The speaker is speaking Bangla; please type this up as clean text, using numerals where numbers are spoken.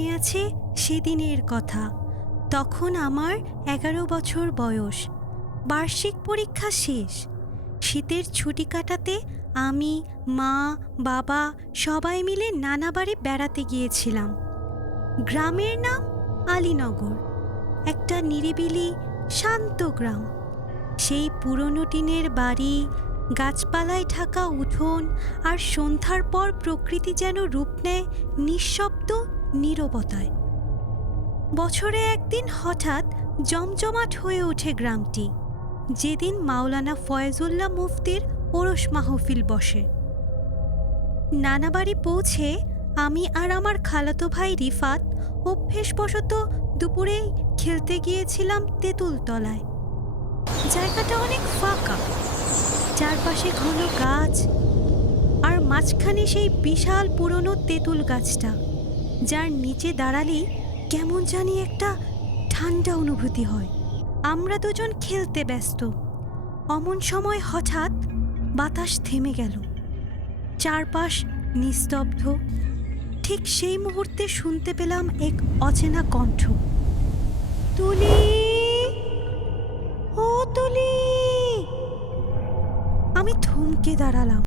মনে আছে সেদিনের কথা। তখন আমার 11 বছর বয়স। বার্ষিক পরীক্ষা শেষ। শীতের ছুটি কাটাতে আমি, মা, বাবা সবাই মিলে নানা বাড়ি বেড়াতে গিয়েছিলাম। গ্রামের নাম আলীনগর। একটা নিরিবিলি শান্ত গ্রাম। সেই পুরনো টিনের বাড়ি, গাছপালায় ঢাকা উঠোন, আর সন্ধ্যার পর প্রকৃতি যেন রূপ নেয় নিঃশব্দ নীরবতায়। বছরে একদিন হঠাৎ জমজমাট হয়ে ওঠে গ্রামটি। যেদিন মাওলানা ফয়েজুল্লাহ মুফতির ওরস মাহফিল বসে। নানা বাড়ি পৌঁছে আমি আর আমার খালাতো ভাই রিফাত অভ্যেসবশত দুপুরেই খেলতে গিয়েছিলাম তেঁতুল তলায়। জায়গাটা অনেক ফাঁকা, চারপাশে ঘন গাছ, আর মাঝখানে সেই বিশাল পুরনো তেঁতুল গাছটা, যার নিচে দাঁড়ালেই কেমন জানি একটা ঠান্ডা অনুভূতি হয়। আমরা দুজন খেলতে ব্যস্ত। অমন সময় হঠাৎ বাতাস থেমে গেল। চারপাশ নিস্তব্ধ। ঠিক সেই মুহূর্তে শুনতে পেলাম এক অচেনা কণ্ঠ, তুলি, ও তুলি। আমি থমকে দাঁড়ালাম।